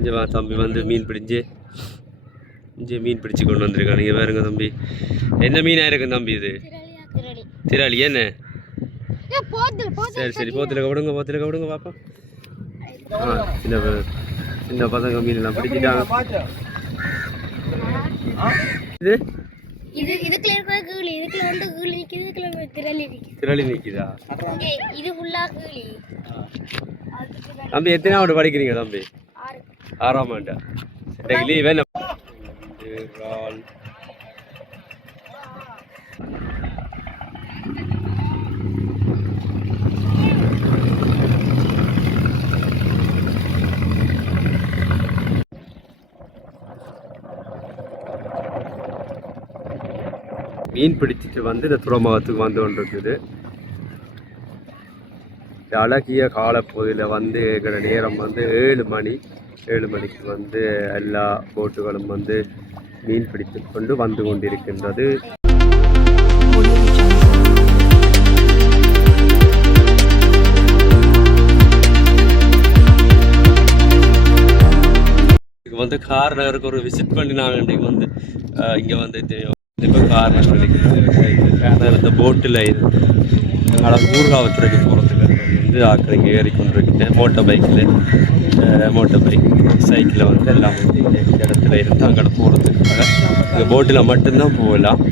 இங்கே வா தம்பி வந்து மீன் பிடிச்சு இங்கே மீன் பிடிச்சு கொண்டு வந்திருக்காங்க. நீங்கள் பாருங்க தம்பி, என்ன மீனாக இருக்கும் தம்பி இது? திராளி. என்ன? சரி சரி, போத்தில் விடுங்க, போத்தில் விடுங்க பாப்பா. சின்ன சின்ன பசங்க மீனெல்லாம் பிடிச்சிட்டாங்க. இது திரளி நிற்குதா தம்பி? எத்தனாவது படிக்கிறீங்க தம்பி? 6ஆம் ஆண்டா? லீவ் என்ன? மீன் பிடிச்சிட்டு வந்து இந்த துறைமுகத்துக்கு வந்து கொண்டு இருக்குது. இந்த அழகிய காலப்பகுதியில் வந்து எங்களோட நேரம் வந்து 7 மணிக்கு வந்து எல்லா போட்டுகளும் வந்து மீன் பிடித்து கொண்டு வந்து கொண்டிருக்கின்றது. வந்து கார் நகருக்கு ஒரு விசிட் பண்ணி நாங்கள் இன்றைக்கு வந்து இங்கே வந்து இப்போ கார் நகர் இந்த போட்டில் எங்களோட ஊர்காவத்துறைக்கு போகிறதுக்கு வந்து ஆக்கிரங்க ஏறி கொண்டிருக்கேன். மோட்டர் பைக் சைக்கிளில் வந்து எல்லாம் வந்து இந்த இடத்துல இருந்து அங்கே போகிறதுக்காக இங்கே போட்டில் மட்டும்தான் போகலாம்.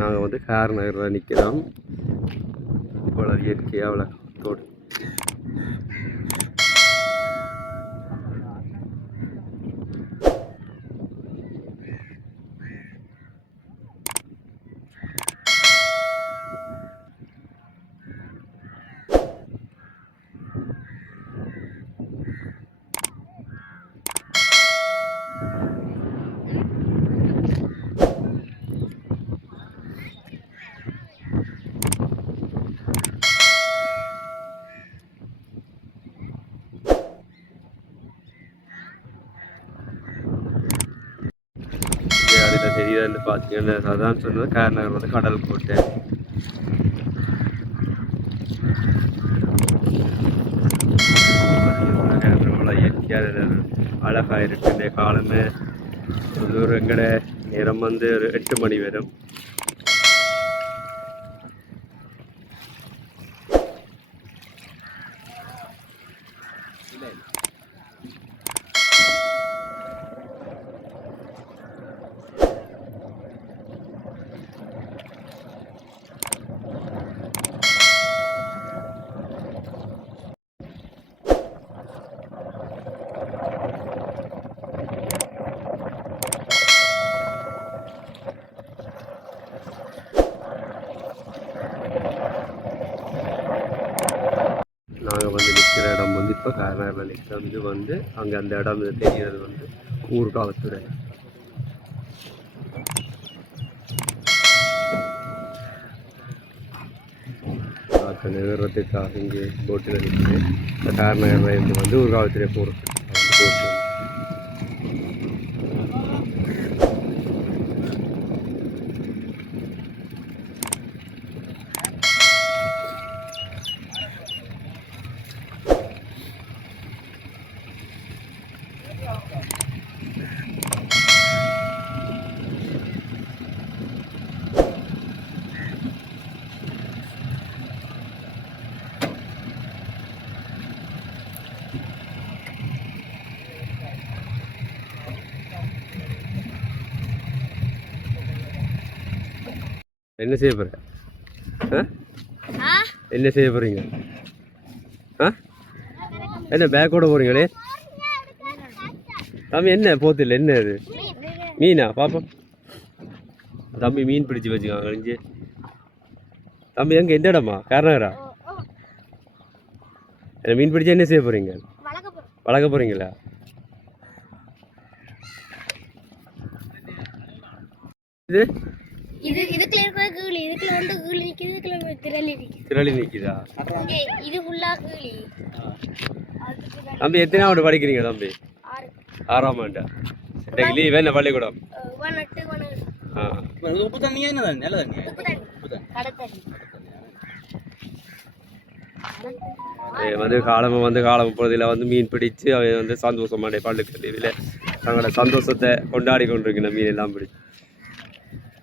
நாங்கள் வந்து கார் நகரில் நிற்கிறோம். இவ்வளோ இயற்கையாக அவ்வளோ தோடு. அதில் தெரியுதுன்னு பார்த்தீங்கன்னா அதான் சொன்னது கார் நகர் வந்து கடல் கோட்டை. இயற்கையாக அழகாக இருக்குது. இந்த காலமே ஒரு எங்கட நேரம் வந்து ஒரு 8 மணி வரும். நாங்கள் வந்து நிற்கிற இடம் வந்து இப்போ கார்னரில் நிற்கிறது. இது வந்து அங்கே அந்த இடம் தெரிகிறது வந்து ஊர்காவத்துறை. நிறுவனத்துக்காக இங்கே போட்டில் நிற்கிறேன். இந்த கார்னரில் இருந்து வந்து ஊர்காவத்துறை போகிறது போட்டு. என்ன செய்ய போற? என்ன செய்ய போறீங்க? என்ன பேக்கோட போறீங்களே? தம்பி என்ன போத்தில் என்ன அது? மீனா பாப்போம். தம்பி மீன் பிடிச்சி வச்சுக்காங்க இங்கே. தம்பி எங்க எந்த இடமா? கர்நாடகா. மீன் பிடிச்சா என்ன செய்ய போறீங்க? வளர்க்க போறீங்களா? இது இதுக்குள்ள இருக்கிற கீழி, இதுக்குள்ள வந்து கீழி நிக்குது, இதுக்குள்ள திரளி நிக்குது. திரளி நிக்குதா? இது ஃபுல்லா கீழி. தம்பி எத்தனாவது படிக்கிறீங்க தம்பி? 6ஆம் ஆண்டா. டெய்லி வேணா பள்ளிக்கூடம். உப்பு தண்ணியா என்ன தண்ணி? நல்ல தண்ணி. வந்து காலம் பொழுதில் வந்து மீன் பிடிச்சு அவன் வந்து சந்தோஷமான பள்ளிக்கு இதில் தங்களோட சந்தோஷத்தை கொண்டாடி கொண்டிருக்கிற மீன் எல்லாம் பிடிச்சி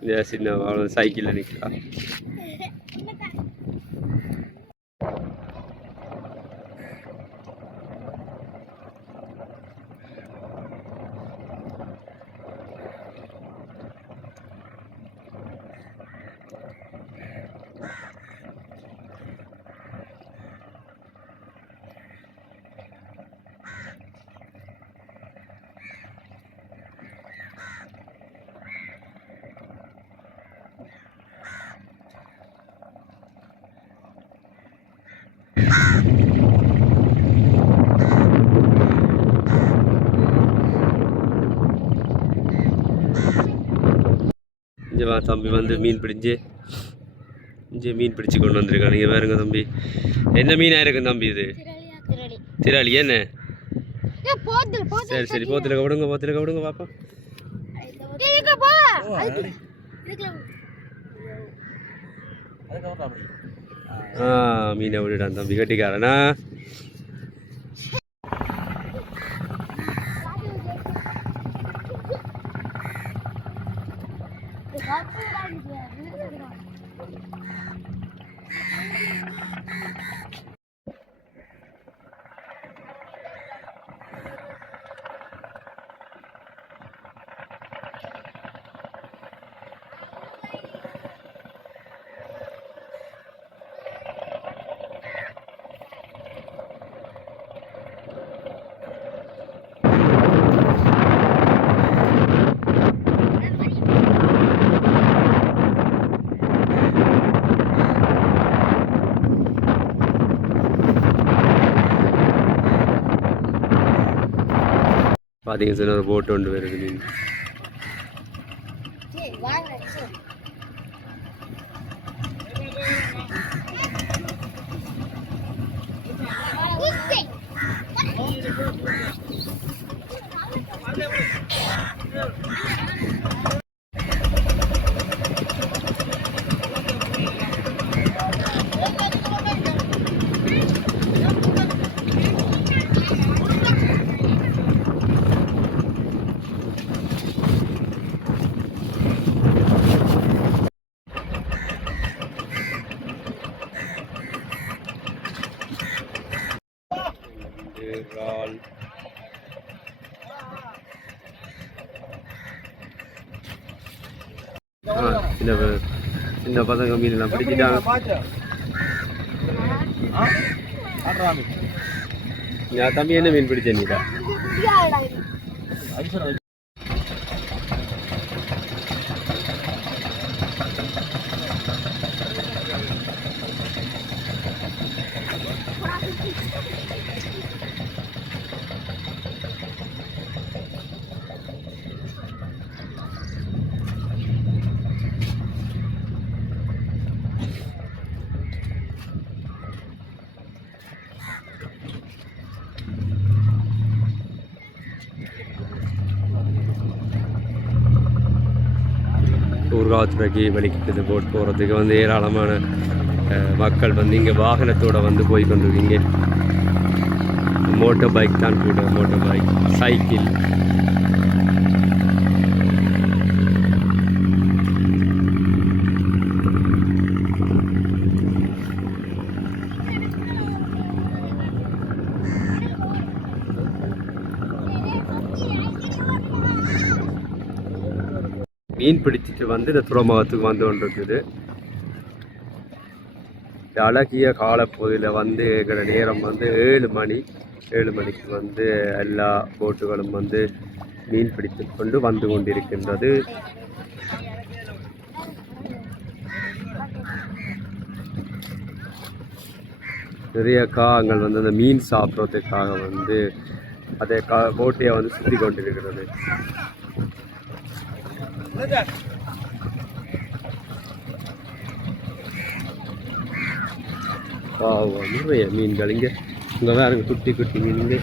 இந்த சின்ன சைக்கிளில் நிற்கலாம். தம்பி வந்து மீன் பிடிச்சு மீன் பிடிச்சு கொண்டு வந்திருக்காங்க. நீங்கள் பாருங்க தம்பி, என்ன மீனாக இருக்கு தம்பி? இது திராளி. என்ன? சரி சரி, போத்துல விடுங்க பாப்போம். மீனை விடுடான் தம்பி, கட்டிக்காரனா? பார்த்தீங்க சார், ஒரு போட்டு ஒன்று வருது மீன். சின்ன பசங்க மீன்லாம் பிடிச்சிட்டாங்க. தம்பி என்ன மீன் பிடிச்ச நீடா? ஊர்காவத்துறைக்கு வலிக்கிட்டு போட் போகிறதுக்கு வந்து ஏராளமான மக்கள் வந்து இங்கே வாகனத்தோடு வந்து போய் கொண்டிருக்கீங்க. மோட்டர் பைக் தான் கூட, மோட்டர் பைக், சைக்கிள். மீன் பிடிச்சிட்டு வந்து இந்த துறைமுகத்துக்கு வந்து கொண்டிருக்குது. இந்த அழகிய காலப்பகுதியில் வந்து எங்களோட நேரம் வந்து 7 மணிக்கு வந்து எல்லா போட்டுகளும் வந்து மீன் பிடித்து கொண்டு வந்து கொண்டிருக்கின்றது. நிறைய காகங்கள் வந்து அந்த மீன் சாப்பிட்றதுக்காக வந்து அதே போட்டையை வந்து சுற்றி கொண்டிருக்கிறது. நிறைய மீன்கள் இங்கே வேற குட்டி குட்டி மீன்.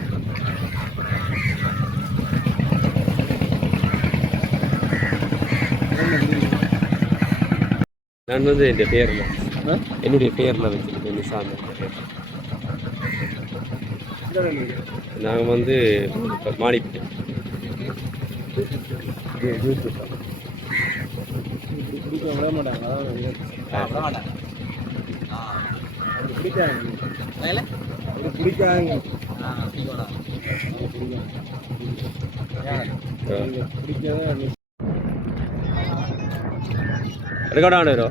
நான் வந்து என்னுடைய பேரில் வச்சுருக்கேன் நிசாந்த. நாங்கள் வந்து மாடிப்பேன். എടുക്കടാണ് വരോ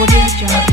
Audio Jungle.